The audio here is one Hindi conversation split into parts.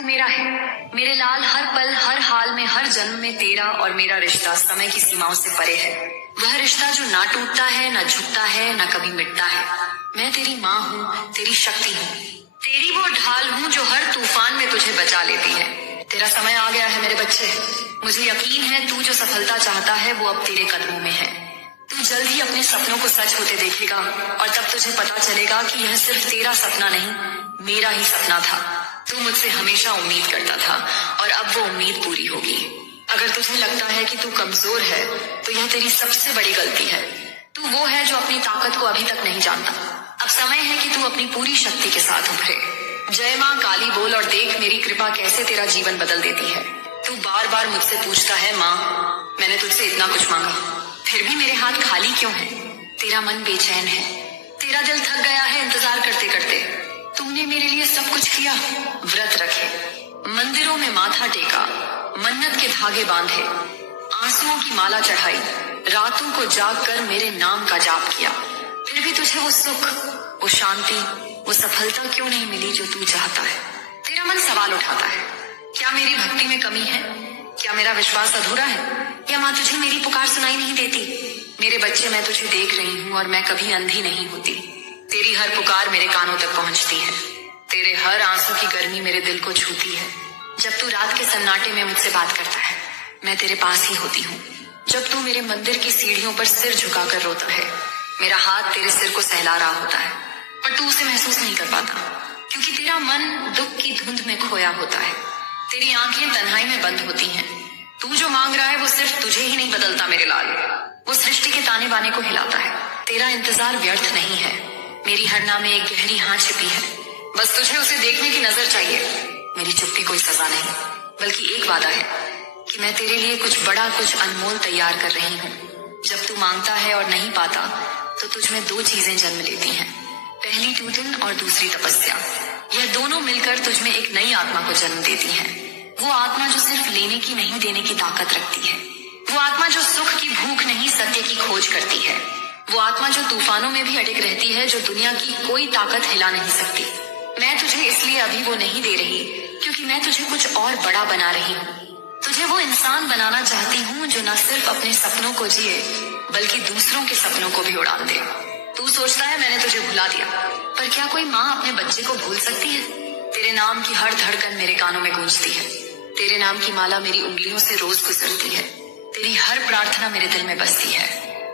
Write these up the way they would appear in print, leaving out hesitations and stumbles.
तू मेरा है मेरे लाल, हर पल हर हाल में हर जन्म में तेरा और मेरा रिश्ता समय की सीमाओं से परे है। वह रिश्ता जो ना टूटता है, ना झुकता है, ना कभी मिटता है। मैं तेरी माँ हूँ, तेरी शक्ति हूँ, तेरी वो ढाल हूँ जो हर तूफान में तुझे बचा लेती है। तेरा समय आ गया है मेरे बच्चे। मुझे यकीन है तू जो सफलता चाहता है वो अब तेरे कदमों में है। तू जल्द ही अपने सपनों को सच होते देखेगा और तब तुझे पता चलेगा कि यह सिर्फ तेरा सपना नहीं, मेरा ही सपना था। तू मुझसे हमेशा उम्मीद करता था और अब वो उम्मीद पूरी होगी। अगर तुझे लगता है कि तू कमजोर है तो यह तेरी सबसे बड़ी गलती है। तू वो है जो अपनी ताकत को अभी तक नहीं जानता। अब समय है कि तू अपनी पूरी शक्ति के साथ उभरे। जय माँ काली बोल और देख मेरी कृपा कैसे तेरा जीवन बदल देती है। तू बार बार मुझसे पूछता है, माँ मैंने तुझसे इतना कुछ मांगा, फिर भी मेरे हाथ खाली क्यों है? तेरा मन बेचैन है, तेरा दिल थक गया है इंतजार करते करते। तुमने मेरे लिए सब कुछ किया, व्रत रखे, मंदिरों में माथा टेका, मन्नत के धागे बांधे, आंसुओं की माला चढ़ाई, रातों को जाग कर मेरे नाम का जाप किया, फिर भी तुझे वो सुख, वो शांति, वो सफलता क्यों नहीं मिली जो तू चाहता है? तेरा मन सवाल उठाता है, क्या मेरी भक्ति में कमी है? क्या मेरा विश्वास अधूरा है? या माँ तुझे मेरी पुकार सुनाई नहीं देती? मेरे बच्चे, मैं तुझे देख रही हूँ और मैं कभी अंधी नहीं होती। तेरी हर पुकार मेरे कानों तक पहुँचती है। तेरे हर आंसू की गर्मी मेरे दिल को छूती है। जब तू रात के सन्नाटे में मुझसे बात करता है, मैं तेरे पास ही होती हूँ। जब तू मेरे मंदिर की सीढ़ियों पर सिर झुकाकर रोता है, मेरा हाथ तेरे सिर को सहला रहा होता है, पर तू उसे महसूस नहीं कर पाता, क्योंकि तेरा मन दुख की धुंध में खोया होता है। तेरी आंखें तन्हाई में बंद होती हैं। तू जो मांग रहा है वो सिर्फ तुझे ही नहीं बदलता मेरे लाल, वो सृष्टि के ताने बाने को हिलाता है। तेरा इंतजार व्यर्थ नहीं है। मेरी हरना में एक गहरी हाँ छिपी है, बस तुझे उसे देखने की नजर चाहिए। मेरी चुप्पी कोई सजा नहीं, बल्कि एक वादा है कि मैं तेरे लिए कुछ बड़ा, कुछ अनमोल तैयार कर रही हूँ। जब तू मांगता है और नहीं पाता तो तुझ में दो चीजें जन्म लेती हैं, पहली टूटन और दूसरी तपस्या। यह दोनों मिलकर तुझ में एक नई आत्मा को जन्म देती हैं। वो आत्मा जो सिर्फ लेने की नहीं, देने की ताकत रखती है। वो आत्मा जो सुख की भूख नहीं, सत्य की खोज करती है। वो आत्मा जो तूफानों में भी अटक रहती है, जो दुनिया की कोई ताकत हिला नहीं सकती। मैं तुझे इसलिए अभी वो नहीं दे रही क्योंकि मैं तुझे कुछ और बड़ा बना रही हूँ। तुझे वो इंसान बनाना चाहती हूँ जो न सिर्फ अपने सपनों को जिए बल्कि दूसरों के सपनों को भी उड़ान दे। तू सोचता है मैंने तुझे भुला दिया, पर क्या कोई माँ अपने बच्चे को भूल सकती है? तेरे नाम की हर धड़कन मेरे कानों में गूंजती है। तेरे नाम की माला मेरी उंगलियों से रोज गुजरती है। तेरी हर प्रार्थना मेरे दिल में बसती है।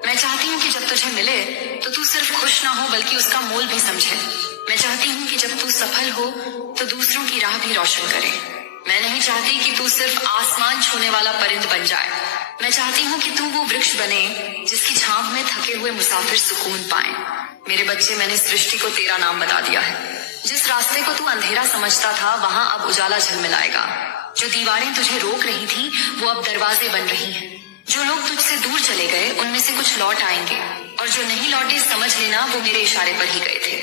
मैं चाहती हूँ कि जब तुझे मिले तो तू सिर्फ खुश ना हो बल्कि उसका मोल भी समझे। मैं चाहती हूँ कि जब तू सफल हो तो दूसरों की राह भी रोशन करे। मैं नहीं चाहती कि तू सिर्फ आसमान छूने वाला परिंद बन जाए। मैं चाहती हूँ कि तू वो वृक्ष बने जिसकी छांव में थके हुए मुसाफिर सुकून पाए। मेरे बच्चे, मैंने सृष्टि को तेरा नाम बता दिया है। जिस रास्ते को तू अंधेरा समझता था वहाँ अब उजाला झलमिलाएगा। जो दीवारें तुझे रोक रही थी वो अब दरवाजे बन रही हैं। जो लोग तुझसे दूर चले गए उनमें से कुछ लौट आएंगे, और जो नहीं लौटे समझ लेना वो मेरे इशारे पर ही गए थे।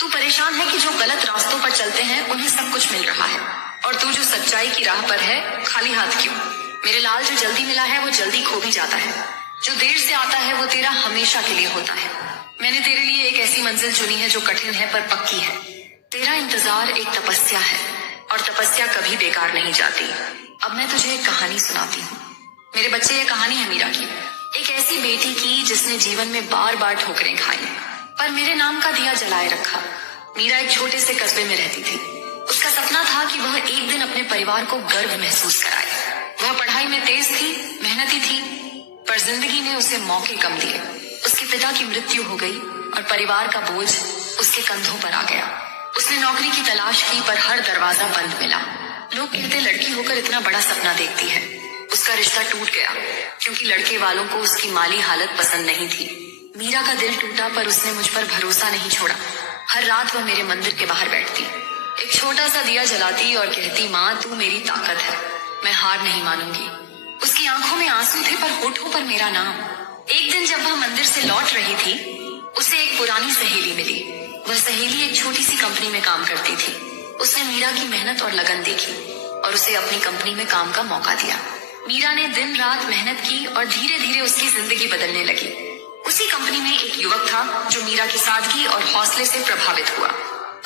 तू परेशान है कि जो गलत रास्तों पर चलते हैं उन्हें सब कुछ मिल रहा है, और तू जो सच्चाई की राह पर है खाली हाथ क्यों? मेरे लाल, जो जल्दी मिला है वो जल्दी खो भी जाता है। जो देर से आता है वो तेरा हमेशा के लिए होता है। मैंने तेरे लिए एक ऐसी मंजिल चुनी है जो कठिन है पर पक्की है। तेरा इंतजार एक तपस्या है और तपस्या कभी बेकार नहीं जाती। अब मैं तुझे एक कहानी सुनाती हूँ। मेरे बच्चे, ये कहानी है मीरा की, एक ऐसी बेटी की जिसने जीवन में बार बार ठोकरें खाई पर मेरे नाम का दिया जलाए रखा। मीरा एक छोटे से कस्बे में रहती थी। उसका सपना था कि वह एक दिन अपने परिवार को गर्व महसूस कराए। वह पढ़ाई में तेज थी, मेहनती थी, पर जिंदगी ने उसे मौके कम दिए। उसके पिता की मृत्यु हो गई और परिवार का बोझ उसके कंधों पर आ गया। उसने नौकरी की तलाश की पर हर दरवाजा बंद मिला। लोग कहते लड़की होकर इतना बड़ा सपना देखती है। उसका रिश्ता टूट गया क्योंकि लड़के वालों को उसकी माली हालत पसंद नहीं थी। मीरा का दिल टूटा पर उसने मुझ पर भरोसा नहीं छोड़ा। हर रात वह मेरे मंदिर के बाहर बैठती, एक छोटा सा दिया जलाती और कहती, माँ तू मेरी ताकत है, मैं हार नहीं मानूंगी। उसकी आंखों में आंसू थे पर होठों पर मेरा नाम। एक दिन जब वह मंदिर से लौट रही थी उसे एक पुरानी सहेली मिली। वह सहेली एक छोटी सी कंपनी में काम करती थी। उसने मीरा की मेहनत और लगन देखी और उसे अपनी कंपनी में काम का मौका दिया। मीरा ने दिन रात मेहनत की और धीरे धीरे उसकी जिंदगी बदलने लगी। उसी कंपनी में एक युवक था जो मीरा की सादगी और हौसले से प्रभावित हुआ।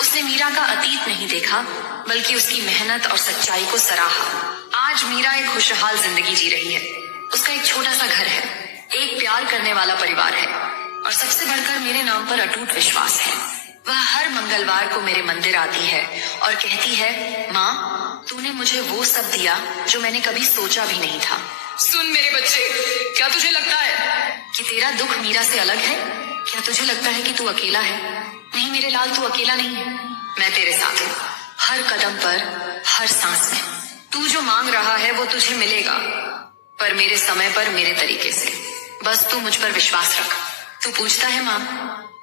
उसने मीरा का अतीत नहीं देखा बल्कि उसकी मेहनत और सच्चाई को सराहा। आज मीरा एक खुशहाल जिंदगी जी रही है। उसका एक छोटा सा घर है, एक प्यार करने वाला परिवार है और सबसे बढ़कर मेरे नाम पर अटूट विश्वास है। वह हर मंगलवार को मेरे मंदिर आती है और कहती है, माँ तूने मुझे वो सब दिया जो मैंने कभी सोचा भी नहीं था। सुन मेरे बच्चे, क्या तुझे लगता है कि तेरा दुख मीरा से अलग है? क्या तुझे लगता है कि तू अकेला है? नहीं मेरे लाल, तू अकेला नहीं है। मैं तेरे साथ हूँ, हर कदम पर, हर सांस में। तू जो मांग रहा है वो तुझे मिलेगा, पर मेरे समय पर, मेरे तरीके से। बस तू मुझ पर विश्वास रख। तू पूछता है माँ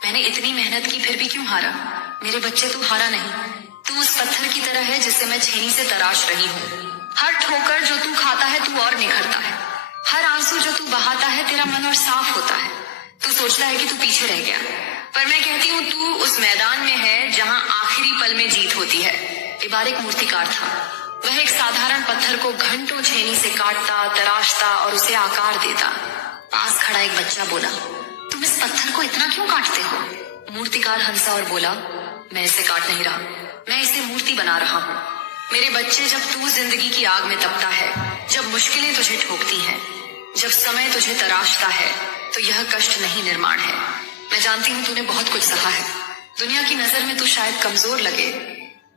मैंने इतनी मेहनत की फिर भी क्यों हारा? मेरे बच्चे तू हारा नहीं। तू उस पत्थर की तरह है जिसे मैं छेनी से तराश रही हूँ। हर ठोकर जो तू खाता है तू और निखरता है। हर आंसू जो तू बहाता है तेरा मन और साफ होता है। तू सोचता है कि तू पीछे रह गया, पर मैं कहती हूँ तू उस मैदान में है जहाँ आखिरी पल में जीत होती है। इबार एक मूर्तिकार था। वह एक साधारण पत्थर को घंटों छेनी से काटता, तराशता और उसे आकार देता। पास खड़ा एक बच्चा बोला, तुम इस पत्थर को इतना क्यों काटते हो? मूर्तिकार हंसा और बोला, मैं इसे काट नहीं रहा, मैं इसे मूर्ति बना रहा हूँ। मेरे बच्चे, जब तू जिंदगी की आग में तपता है, जब मुश्किलें तुझे ठोकती हैं, जब समय तुझे तराशता है, तो यह कष्ट नहीं निर्माण है। मैं जानती हूँ तूने बहुत कुछ सहा है। दुनिया की नजर में तू शायद कमजोर लगे,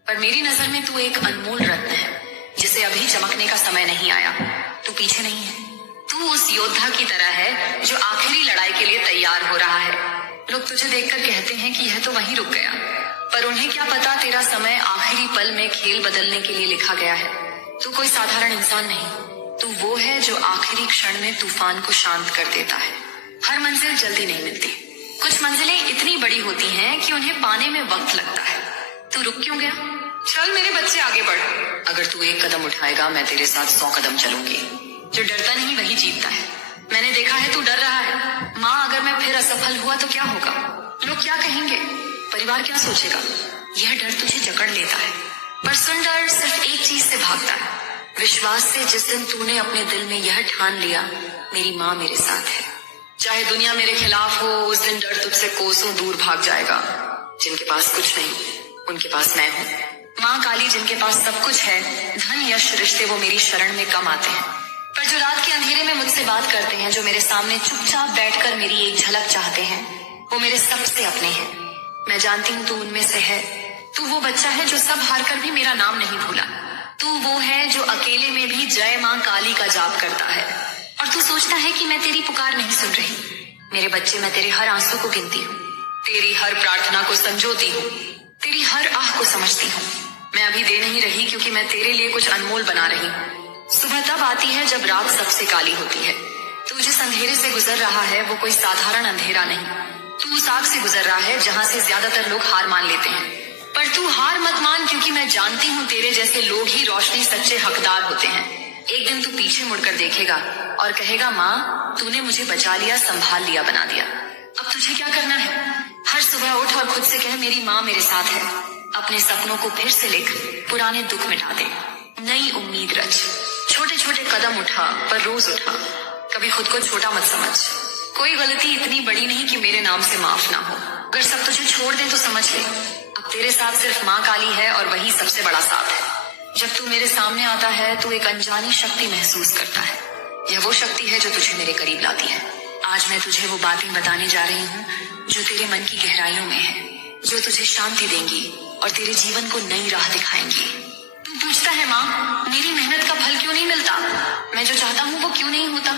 पर मेरी नजर में तू एक अनमोल रत्न है जिसे अभी चमकने का समय नहीं आया। तू पीछे नहीं है। तू उस योद्धा की तरह है जो आखिरी लड़ाई के लिए तैयार हो रहा है। लोग तुझे देखकर कहते हैं कि यह तो वहीं रुक गया, पर उन्हें क्या पता तेरा समय आखिरी पल में खेल बदलने के लिए लिखा गया है। तू कोई साधारण इंसान नहीं, तू वो है जो आखिरी क्षण में तूफान को शांत कर देता है। हर मंजिल जल्दी नहीं मिलती। कुछ मंजिलें इतनी बड़ी होती हैं कि उन्हें पाने में वक्त लगता है। तू रुक क्यों गया? चल मेरे बच्चे, आगे बढ़। अगर तू एक कदम उठाएगा मैं तेरे साथ 100 कदम चलूंगी। जो डरता नहीं वही जीतता है। मैंने देखा है तू डर रहा है। माँ अगर मैं फिर असफल हुआ तो क्या होगा? लोग क्या कहेंगे? परिवार क्या सोचेगा? यह डर तुझे जकड़ लेता है, पर सुन, डर सिर्फ एक चीज से भागता है, विश्वास से। जिस दिन तूने अपने दिल में यह ठान लिया, मेरी माँ मेरे साथ है, चाहे दुनिया मेरे खिलाफ हो, उस दिन डर तुझसे कोसों दूर भाग जाएगा। जिनके पास कुछ नहीं, उनके पास मैं हूँ। माँ काली, जिनके पास सब कुछ है, धन यश रिश्ते, वो मेरी शरण में कम आते हैं, पर जो रात के अंधेरे में मुझसे बात करते हैं, जो मेरे सामने चुपचाप बैठकर मेरी एक झलक चाहते हैं, वो मेरे सबसे अपने हैं। मैं जानती हूँ तू उनमें से है। तू वो बच्चा है जो सब हार कर भी मेरा नाम नहीं भूला। तू वो है जो अकेले में भी जय माँ काली का जाप करता है। और तू सोचता है कि मैं तेरी पुकार नहीं सुन रही। मेरे बच्चे, मैं तेरे हर आंसू को गिनती हूँ, तेरी हर प्रार्थना को संजोती हूँ, तेरी हर आह को समझती हूँ। मैं अभी दे नहीं रही क्योंकि मैं तेरे लिए कुछ अनमोल बना रही हूँ। सुबह तब आती है जब रात सबसे काली होती है। तू जिस अंधेरे से गुजर रहा है वो कोई साधारण अंधेरा नहीं। तू उस आग से गुजर रहा है जहाँ से ज्यादातर लोग हार मान लेते हैं, पर तू हार मत मान, क्योंकि मैं जानती हूँ तेरे जैसे लोग ही रोशनी सच्चे हकदार होते हैं। एक दिन तू पीछे मुड़कर देखेगा और कहेगा, माँ तूने मुझे बचा लिया, संभाल लिया, बना दिया। अब तुझे क्या करना है? हर सुबह उठ और खुद से कह, मेरी माँ मेरे साथ है। अपने सपनों को फिर से लिख, पुराने दुख मिटा दे, नई उम्मीद रच। छोटे छोटे कदम उठा, पर रोज उठा। कभी खुद को छोटा मत समझ। कोई गलती इतनी बड़ी नहीं कि मेरे नाम से माफ ना हो। अगर सब तुझे छोड़ दे तो समझ ले, अब तेरे साथ सिर्फ माँ काली है और वही सबसे बड़ा साथ है। जब तू मेरे सामने आता है तो एक अनजानी शक्ति महसूस करता है। यह वो शक्ति है जो तुझे मेरे करीब लाती है। आज मैं तुझे वो बातें बताने जा रही हूँ जो तेरे मन की गहराइयों में है, जो तुझे शांति देंगी और तेरे जीवन को नई राह दिखाएंगी। तू पूछता है, माँ मेरी मेहनत का फल क्यों नहीं मिलता? मैं जो चाहता हूँ वो क्यों नहीं होता?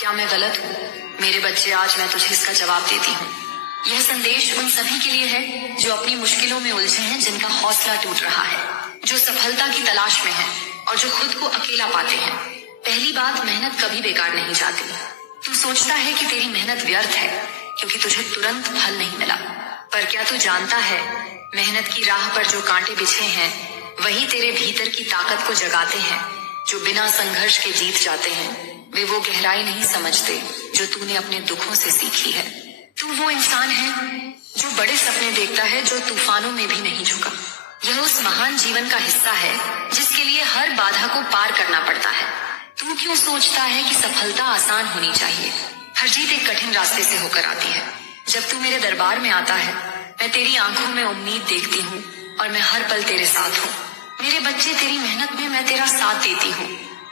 क्या मैं गलत हूँ? मेरे बच्चे, आज मैं तुझे इसका जवाब देती हूँ। यह संदेश उन सभी के लिए है जो अपनी मुश्किलों में उलझे हैं, जिनका हौसला टूट रहा है, जो सफलता की तलाश में है और जो खुद को अकेला पाते हैं। पहली बात, मेहनत कभी बेकार नहीं जाती। तू सोचता है कि तेरी मेहनत व्यर्थ है क्योंकि तुझे तुरंत फल नहीं मिला, पर क्या तू जानता है, मेहनत की राह पर जो कांटे बिछे हैं वही तेरे भीतर की ताकत को जगाते हैं। जो बिना संघर्ष के जीत जाते हैं वे वो गहराई नहीं समझते जो तूने अपने दुखों से सीखी है। तू वो इंसान है जो बड़े सपने देखता है, जो तूफानों में भी नहीं झुका। यह उस महान जीवन का हिस्सा है जिसके लिए हर बाधा को पार करना पड़ता है। तू क्यों सोचता है कि सफलता आसान होनी चाहिए? हर जीत एक कठिन रास्ते से होकर आती है। जब तू मेरे दरबार में आता है, मैं तेरी आंखों में उम्मीद देखती हूँ और मैं हर पल तेरे साथ हूँ। मेरे बच्चे, तेरी मेहनत में मैं तेरा साथ देती हूँ।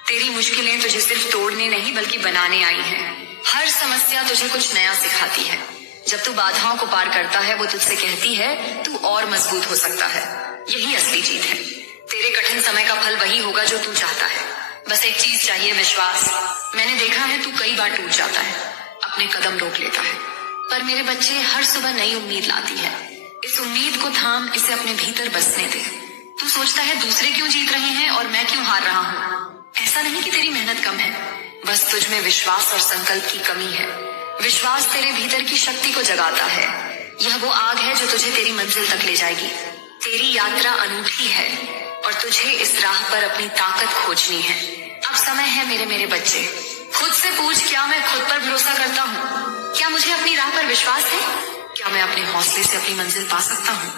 तेरी मुश्किलें तुझे सिर्फ तोड़ने नहीं बल्कि बनाने आई हैं। हर समस्या तुझे कुछ नया सिखाती है। जब तू बाधाओं को पार करता है, वो तुझसे कहती है तू और मजबूत हो सकता है। यही असली जीत है। तेरे कठिन समय का फल वही होगा जो तू चाहता है। बस एक चीज चाहिए, विश्वास। मैंने देखा है तू कई बार टूट जाता है, अपने कदम रोक लेता है, पर मेरे बच्चे हर सुबह नई उम्मीद लाती है। इस उम्मीद को थाम, इसे अपने भीतर बसने दे। तू सोचता है दूसरे क्यों जीत रहे हैं और मैं क्यों हार रहा हूँ। ऐसा नहीं कि तेरी मेहनत कम है, बस तुझ में विश्वास और संकल्प की कमी है। विश्वास तेरे भीतर की शक्ति को जगाता है। यह वो आग है जो तुझे तेरी मंजिल तक ले जाएगी। तेरी यात्रा अनूठी है और तुझे इस राह पर अपनी ताकत खोजनी है। अब समय है मेरे बच्चे, खुद से पूछ, क्या मैं खुद पर भरोसा करता हूँ? क्या मुझे अपनी राह पर विश्वास है? क्या मैं अपने हौसले से अपनी मंजिल पा सकता हूँ?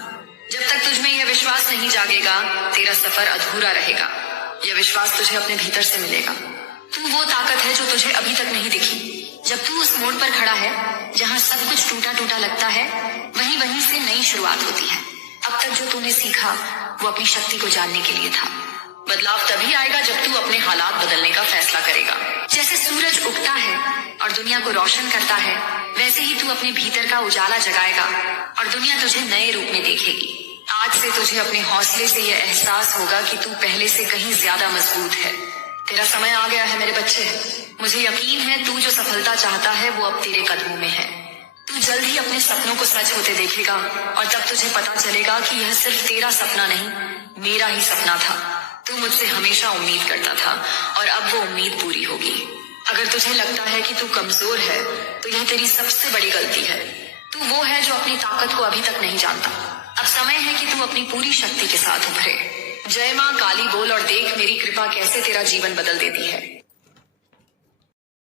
जब तक तुझ में यह विश्वास नहीं जागेगा, तेरा सफर अधूरा रहेगा। यह विश्वास तुझे अपने भीतर से मिलेगा। तू वो ताकत है जो तुझे अभी तक नहीं दिखी। जब तू उस मोड़ पर खड़ा है जहाँ सब कुछ टूटा टूटा लगता है, वहीं से नई शुरुआत होती है। अब तक जो तूने सीखा वो अपनी शक्ति को जानने के लिए था। बदलाव तभी आएगा जब तू अपने हालात बदलने का फैसला करेगा। जैसे सूरज उगता है और दुनिया को रोशन करता है, वैसे ही तू अपने भीतर का उजाला जगाएगा और दुनिया तुझे नए रूप में देखेगी। आज से तुझे अपने हौसले से यह एहसास होगा कि तू पहले से कहीं ज्यादा मजबूत है। तेरा समय आ गया है मेरे बच्चे। मुझे यकीन है तू जो सफलता चाहता है वो अब तेरे कदमों में है। तू जल्द ही अपने सपनों को सच होते देखेगा और तब तुझे पता चलेगा कि यह सिर्फ तेरा सपना नहीं, मेरा ही सपना था। तू मुझसे हमेशा उम्मीद करता था और अब वो उम्मीद पूरी होगी। अगर तुझे लगता है कि तू कमजोर है तो यह तेरी सबसे बड़ी गलती है। तू वो है जो अपनी ताकत को अभी तक नहीं जानता। अब समय है कि तू अपनी पूरी शक्ति के साथ उभरे। जय माँ काली बोल और देख मेरी कृपा कैसे तेरा जीवन बदल देती है।